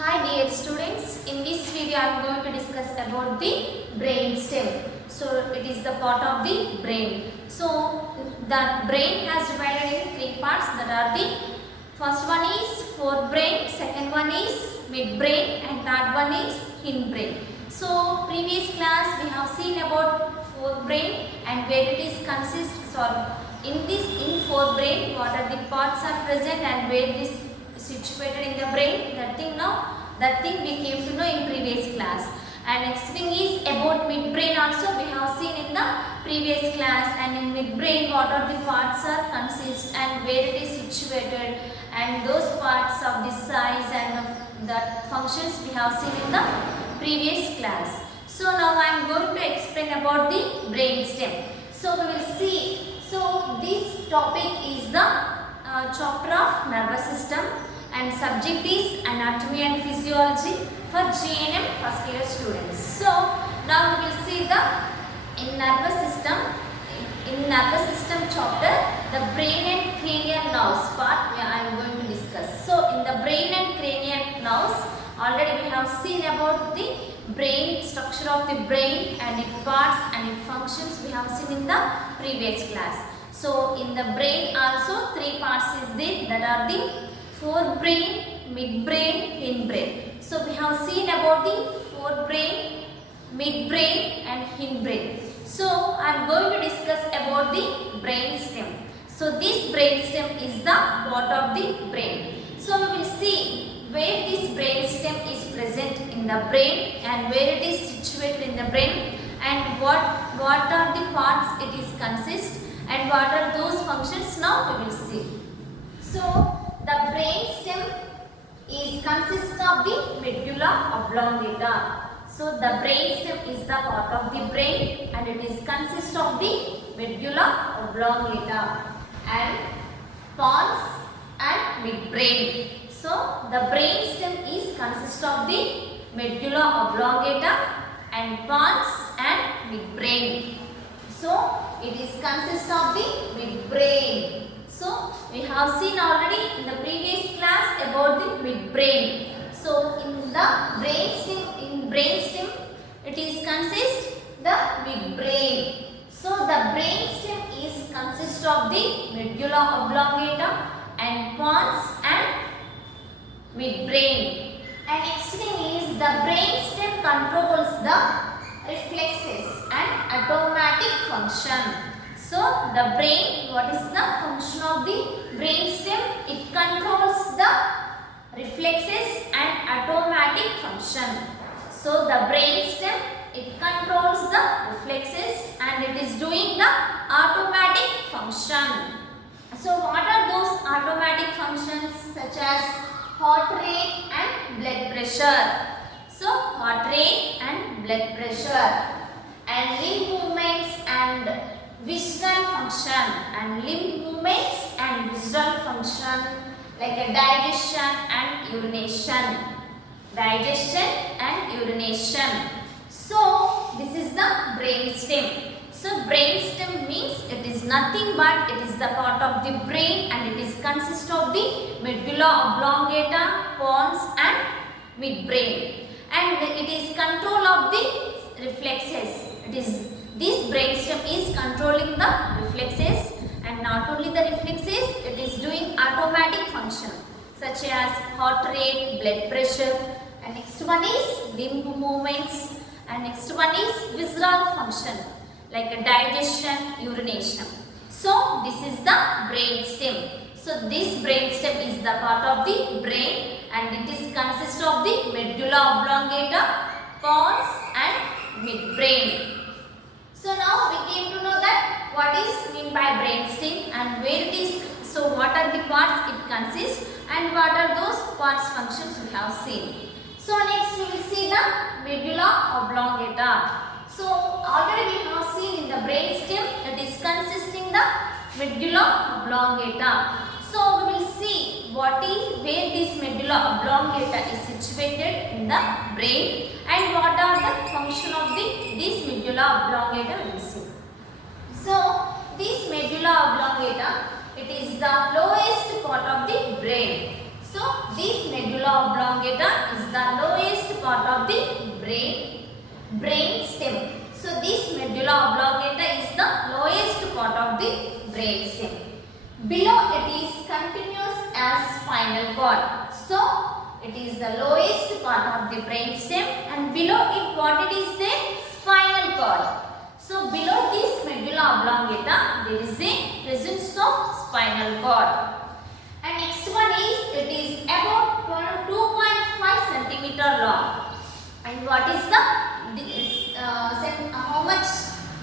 Hi dear students, in this video I am going to discuss about the brain stem. So it is the part of the brain. So the brain has divided in three parts, that are the first one is forebrain, second one is midbrain and third one is hindbrain. So previous class we have seen about forebrain and where it is consists, or in forebrain what are the parts are present and where this situated in the brain. That thing we came to know in previous class. And next thing is about midbrain, also we have seen in the previous class. And in midbrain what are the parts are consist and where it is situated and those parts of the size and the functions we have seen in the previous class. So now I am going to explain about the brain stem. So we will see. So this topic is the chapter of nervous system and subject is anatomy and physiology for GNM first year students. So now we will see the in nervous system chapter, the brain and cranial nerves part I am going to discuss. So in the brain and cranial nerves already we have seen about the brain, structure of the brain and its parts and its functions we have seen in the previous class. So in the brain also three parts is there, that are the forebrain, midbrain, hindbrain. So we have seen about the forebrain, midbrain and hindbrain. So I am going to discuss about the brain stem. So this brain stem is the part of the brain. So we will see where this brain stem is present in the brain and where it is situated in the brain and what are the parts it is consist and what are those functions. Now we will see. So the brain stem is consists of the medulla oblongata. So the brain stem is the part of the brain and it is consists of the medulla oblongata and pons and midbrain. So the brain stem is consists of the medulla oblongata and pons and midbrain. So it is consists of the midbrain. So we have seen already in the previous class about the midbrain. So in the brain stem it is consist the midbrain. So the brain stem is consist of the medulla oblongata and pons and midbrain. And next thing is the brain stem controls the reflexes and automatic function. So the brain, what is the function of the brain stem? It controls the reflexes and automatic function. So the brain stem, it controls the reflexes and it is doing the automatic function. So what are those automatic functions, such as heart rate and blood pressure? So heart rate and blood pressure and limb movements and visceral function and limb movements and visceral function, like a digestion and urination. So this is the brain stem. So brain stem means it is nothing but it is the part of the brain and it is consist of the medulla oblongata, pons and midbrain, and it is control of the reflexes. This brain stem is controlling the reflexes, and not only the reflexes, it is doing automatic function such as heart rate, blood pressure, and next one is limb movements, and next one is visceral function like a digestion, urination. So this is the brain stem. So this brain stem is the part of the brain and it is consist of the medulla oblongata, pons and midbrain. So now we came to know that what is mean by brain stem and where it is. So what are the parts it consists and what are those parts functions we have seen. So next we will see the medulla oblongata. So already we have seen in the brain stem it is consisting the medulla oblongata. So we will see where this medulla oblongata is situated in the brain and what are the function of this medulla oblongata we will see. So this medulla oblongata, it is the lowest part of the brain. So this medulla oblongata is the lowest part of the brain stem. So this medulla oblongata is the lowest part of the brain stem. Below it is continuous as spinal cord. So it is the lowest part of the brain stem, and below it what it is there? Spinal cord. So below this medulla oblongata there is a presence of spinal cord. And next one is, it is about 2.5 centimeter long. And what is the how much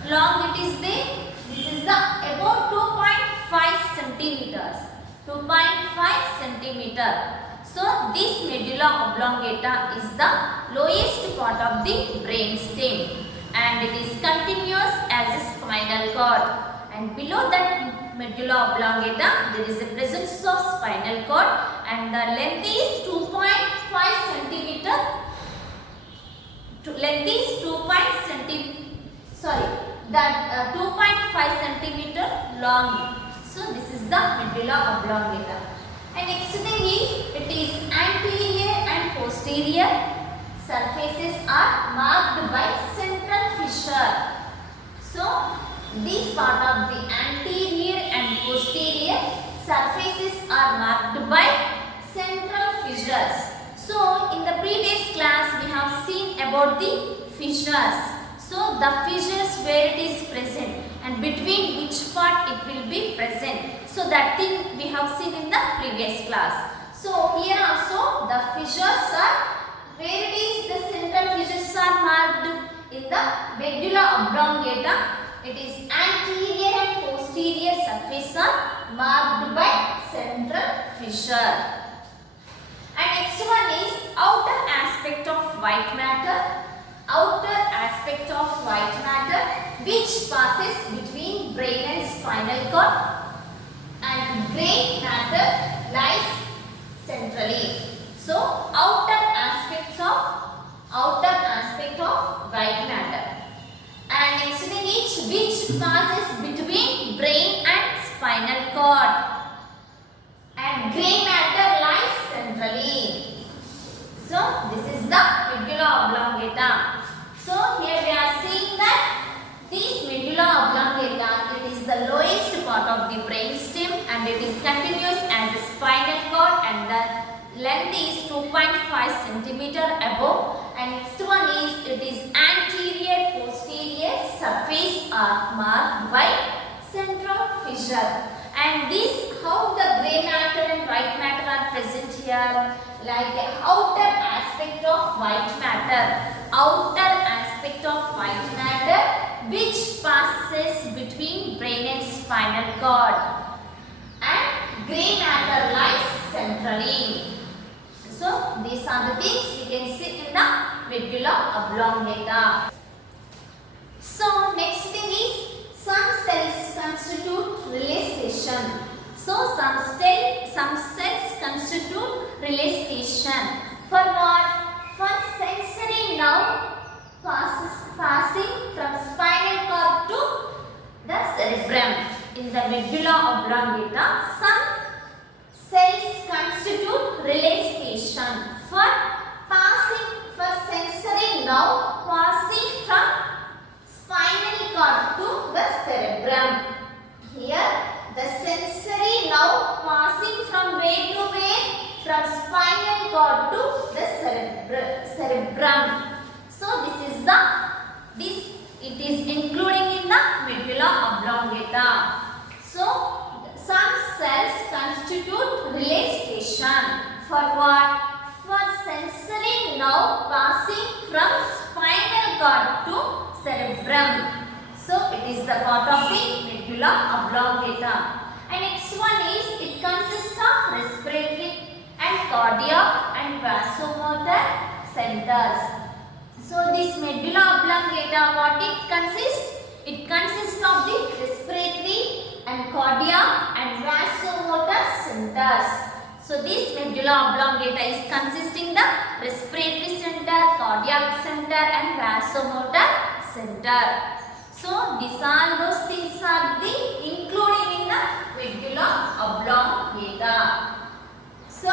long it is there? This is the about 2.5 centimeters. 2.5 centimeter. So this medulla oblongata is the lowest part of the brain stem, and it is continuous as a spinal cord. And below that medulla oblongata there is a presence of spinal cord, and the length is 2.5 centimeter. Length is 2.5 centimeter long. So this is the medulla oblongata. And next thing is, it is anterior and posterior surfaces are marked by central fissure. So this part of the anterior and posterior surfaces are marked by central fissures. So in the previous class we have seen about the fissures. So the fissures where it is present and between which part it will be present. So that thing we have seen in the previous class. So here also the fissures are where it is, the central fissures are marked in the medulla oblongata. It is anterior and posterior surface are marked by central fissure. And next one is outer aspect of white matter. Outer aspect of white matter which passes between brain and spinal cord, and gray matter lies centrally. So outer aspect of white matter. And next thing is, which passes between brain and spinal cord, and gray matter lies centrally. So this is the medulla oblongata. So here we are seeing that this medulla oblongata, it is the lowest part of the brain stem, and it is continuous as a spinal cord, and the length is 2.5 centimeter above. And next one is, it is anterior posterior surface are marked by central fissure. And this, how the gray matter and white matter are present here, like the outer aspect of white matter. Outer aspect of white matter which passes between brain and spinal cord, and gray matter lies centrally. So these are the things we can see in the medulla oblongata. So next thing is, some cells constitute relay station. So some cells constitute relay station. For what? For sensory nerve passing from spinal cord to the cerebrum. In the medulla oblongata, some cells constitute relay station for sensory nerve passing from spinal cord to the cerebrum. Here the sensory nerve passing from where to where? From spinal cord to the cerebrum. So it is including in the medulla oblongata. So some cells constitute relay station for what? For sensory nerve passing from spinal cord to cerebrum. So it is the part of the medulla oblongata. And next one is, it consists of respiratory and cardiac and vasomotor centers. So this medulla oblongata, what it consists? It consists of the respiratory and cardiac and vasomotor centers. So this medulla oblongata is consisting the respiratory center, cardiac center and vasomotor center. So these all those things are the including in the medulla oblongata. So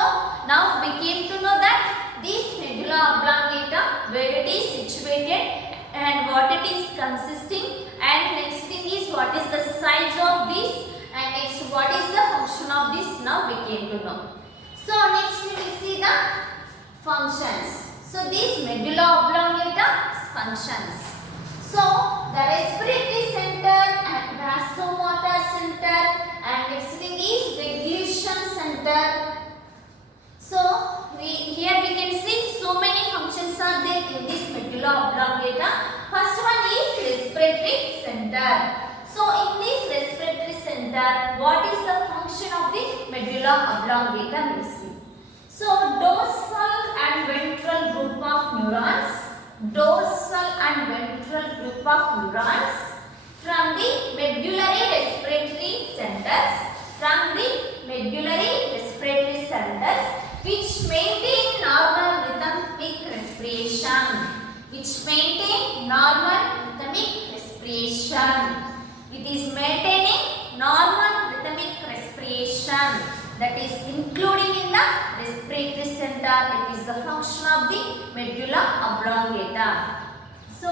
now we came to know that this medulla size of this, and next what is the function of this, now we came to know. So next we will see the functions. So this medulla oblongata functions. So the respiratory center and vasomotor center, and next thing is deglutition center. So here we can see so many functions are there in this medulla oblongata. First one is respiratory center. So in this respiratory center, what is the function of the medulla oblongata? We see. So dorsal and ventral group of neurons. Dorsal and ventral group of neurons from the medullary respiratory centers. From the medullary respiratory centers, which maintain normal rhythmic respiration. Which maintain normal rhythmic respiration. It is maintaining normal rhythmic respiration, that is including in the respiratory center. It is the function of the medulla oblongata. So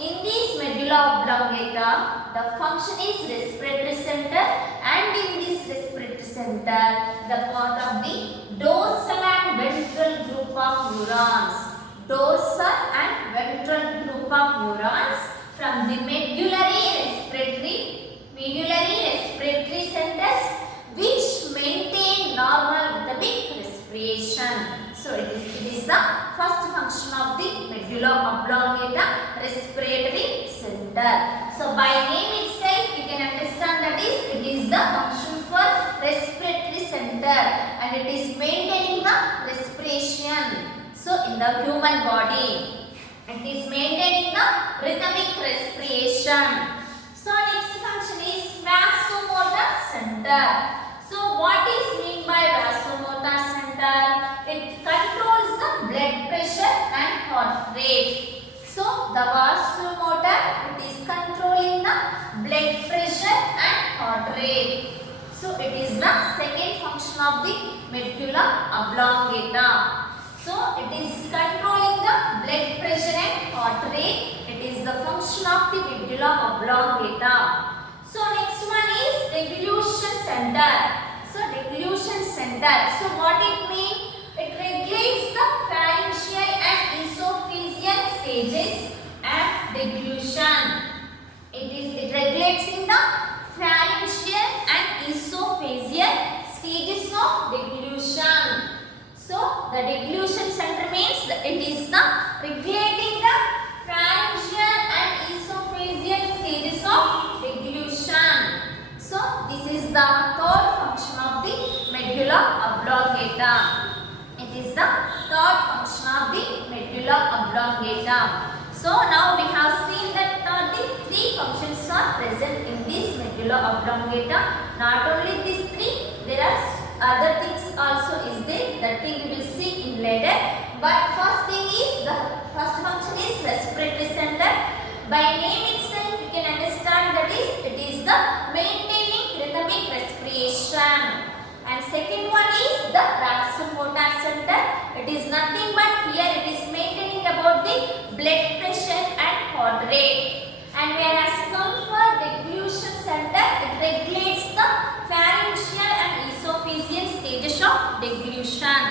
in this medulla oblongata, the function is respiratory center, and in this respiratory center, the part of the dorsal and ventral group of neurons. Dorsal and ventral group of neurons from the medullary respiratory centers, which maintain normal rhythmic respiration. So it is the first function of the medulla oblongata, respiratory center. So by name itself we can understand that it is the function for respiratory center, and it is maintaining the respiration. So in the human body, it is maintaining the rhythmic respiration. So next function is vasomotor center. So what is mean by vasomotor center? It controls the blood pressure and heart rate. So the vasomotor, it is controlling the blood pressure and heart rate. So it is the second function of the medulla oblongata. So it is controlling the blood pressure and heart rate. It is the function of the medulla oblongata. So next one is deglutition center. So deglutition center. So what it means? It regulates the pharyngeal and esophageal stages at deglution. It regulates in the pharyngeal and esophageal stages of deglution. So the deglution center means that it is the regulating the pharyngeal and esophageal stages of deglution. So this is the third function of the medulla oblongata. It is the third function of the medulla oblongata. So now we have seen that the three functions are present in this medulla oblongata. Not only these three, there are other things also is there. That thing we will see in later. But first thing is, the first function is respiratory center. By name itself you can understand that it is the maintaining rhythmic respiration. And second one is the vasomotor center. It is nothing but here it is maintaining about the blood pressure and heart rate. And whereas come for deglution center, it regulates the pharyngeal and esophageal stages of deglution.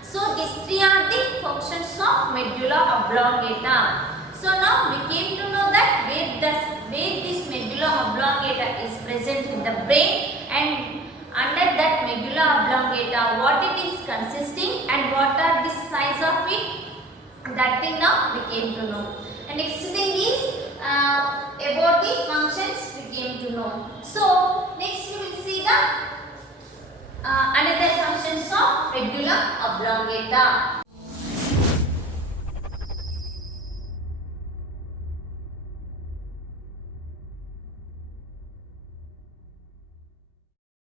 So these three are the functions of medulla oblongata. So now we came to know that where this medulla oblongata is present in the brain, and under that medulla oblongata what it is consisting and what are the size of it, that thing now we came to know. And next thing is about the functions we came to know. So next we will see the another functions of medulla oblongata.